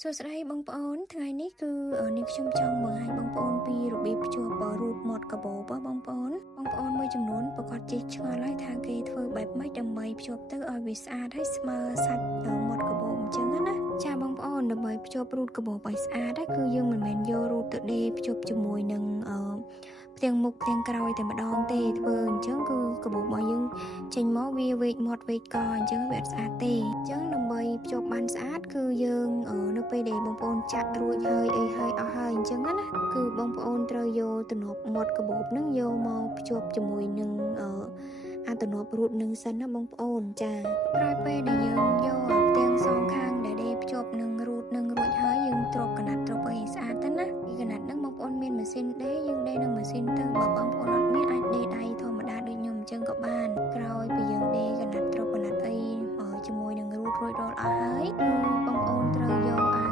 សួស្តីបងប្អូនថ្ងៃនេះគឺនេះខ្ញុំចង់បង្ហាញបងប្អូនពីរបៀបភ្ជាប់រូតមាត់កាបូបបងប្អូនមួយចំនួនប្រកាសជិះឆ្ងល់ហើយថាគេធ្វើបែបម៉េចដើម្បីភ្ជាប់ទៅឲ្យវាស្អាតហើយស្មើសាច់មាត់កាបូបអញ្ចឹងណាចាបងប្អូនដើម្បីភ្ជាប់រូតកាបូបឲ្យស្អាតគឺយើងមិនមែនយករូតទៅដេរភ្ជាប់ជាមួយនឹងផ្ទាំងមុខផ្ទាំងក្រោយតែម្ដងទេធ្វើអញ្ចឹងគឺកាបូបរបស់យើងចេញមកវាវែកមាត់វែកកអញ្ចឹងវាអត់ស្អាតទេអញ្ចឹងដើម្បីភ្ជាប់បានស្អាតគឺយើងនៅពេលដែលបងប្អូនចាក់រួចហើយអីហើយអស់ហើយអញ្ចឹងណាគឺបងប្អូនត្រូវយកទំនាប់មាត់កាបូបហ្នឹងយកមកភ្ជាប់ជាមួយនឹងទំនាប់រូតនឹងសិនណាបងប្អូនចាក្រោយពេលដែលយើងយកផ្ទាំងសងខាងដែលដេរភ្ជាប់នឹងរូតនឹងរួចហើយយើងទ្របកណាត់ទ្របឲ្យស្អាតទៅណាពីកណាត់ហ្នឹងបងប្អូនមានម៉ាស៊ីនដេរយើងដេរនឹងម៉ាស៊ីនទៅបើបងប្អូនអត់មានអាចដេរដៃធម្មតាដូចខ្ញុំអញ្ចឹងក៏បានក្រោយពីយើងដេរកណាត់ទ្របកណាត់អីជាមួយនឹងរូតរួចរាល់អស់ហើយបងប្អូនត្រូវយក